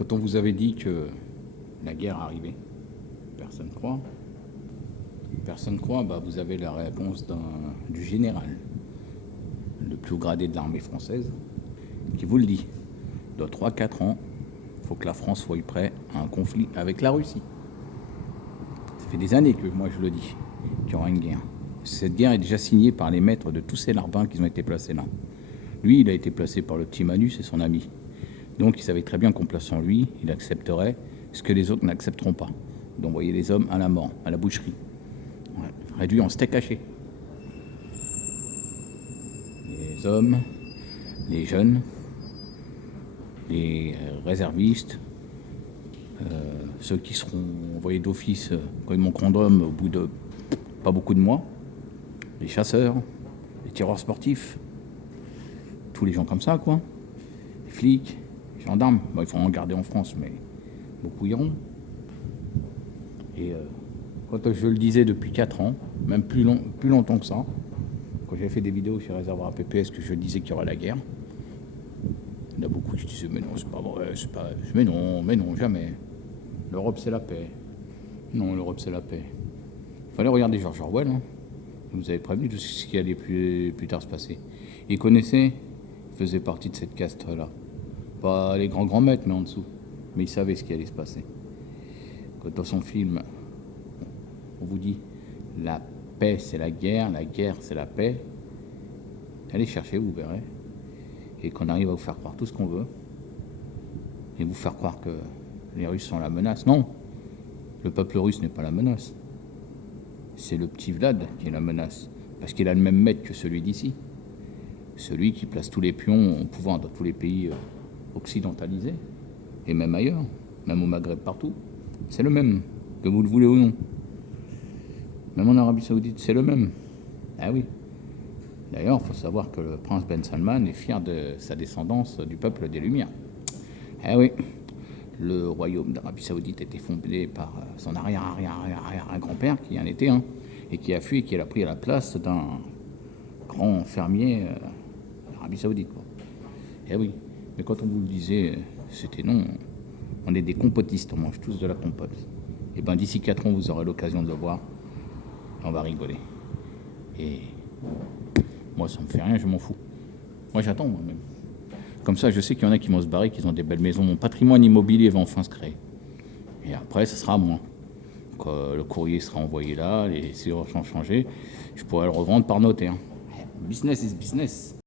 Quand on vous avait dit que la guerre arrivait, personne ne croit. Personne ne croit, bah vous avez la réponse du général, le plus haut gradé de l'armée française, qui vous le dit. Dans 3-4 ans, il faut que la France soit prête à un conflit avec la Russie. Ça fait des années que moi je le dis, qu'il y aura une guerre. Cette guerre est déjà signée par les maîtres de tous ces larbins qui ont été placés là. Lui, il a été placé par le petit Manu, c'est son ami. Donc il savait très bien qu'en plaçant lui, il accepterait ce que les autres n'accepteront pas. D'envoyer les hommes à la mort, à la boucherie. Ouais. Réduit en steak haché. Les hommes, les jeunes, les réservistes, ceux qui seront envoyés d'office quand ils manqueront d'hommes au bout de pas beaucoup de mois, les chasseurs, les tireurs sportifs, tous les gens comme ça, quoi. Les flics, les gendarmes, bon, il faut en garder en France, mais beaucoup iront. Et quand je le disais depuis 4 ans, même plus longtemps que ça, quand j'avais fait des vidéos sur Réservoir PPS que je disais qu'il y aurait la guerre, il y en a beaucoup qui disaient mais non, c'est pas vrai, c'est pas... Mais non, jamais. L'Europe c'est la paix. Non, l'Europe c'est la paix. Il fallait regarder George Orwell, hein. Il nous avait prévenu de ce qui allait plus tard se passer. Il connaissait, il faisait partie de cette caste-là. Pas les grands maîtres, mais en dessous. Mais il savait ce qui allait se passer. Quand dans son film, on vous dit la paix c'est la guerre c'est la paix, allez chercher, vous verrez. Et qu'on arrive à vous faire croire tout ce qu'on veut. Et vous faire croire que les Russes sont la menace. Non, le peuple russe n'est pas la menace. C'est le petit Vlad qui est la menace. Parce qu'il a le même maître que celui d'ici. Celui qui place tous les pions au pouvoir dans tous les pays occidentalisés. Et même ailleurs, même au Maghreb, partout. C'est le même, que vous le voulez ou non. Même en Arabie Saoudite, c'est le même. Ah oui. D'ailleurs, il faut savoir que le prince Ben Salman est fier de sa descendance du peuple des Lumières. Ah oui. Le royaume d'Arabie Saoudite a été fondé par son arrière-grand-père, qui en était un, et qui a fui et qui a pris la place d'un grand fermier d'Arabie Saoudite, quoi. Eh oui, mais quand on vous le disait, c'était non. On est des compotistes, on mange tous de la compote. Et bien d'ici 4 ans, vous aurez l'occasion de le voir. On va rigoler. Et moi, ça me fait rien, je m'en fous. Moi, j'attends moi-même. Comme ça, je sais qu'il y en a qui vont se barrer, qui ont des belles maisons. Mon patrimoine immobilier va enfin se créer. Et après, ce sera à moi. Quand le courrier sera envoyé là, les serrures sont changées, je pourrai le revendre par notaire. Business is business.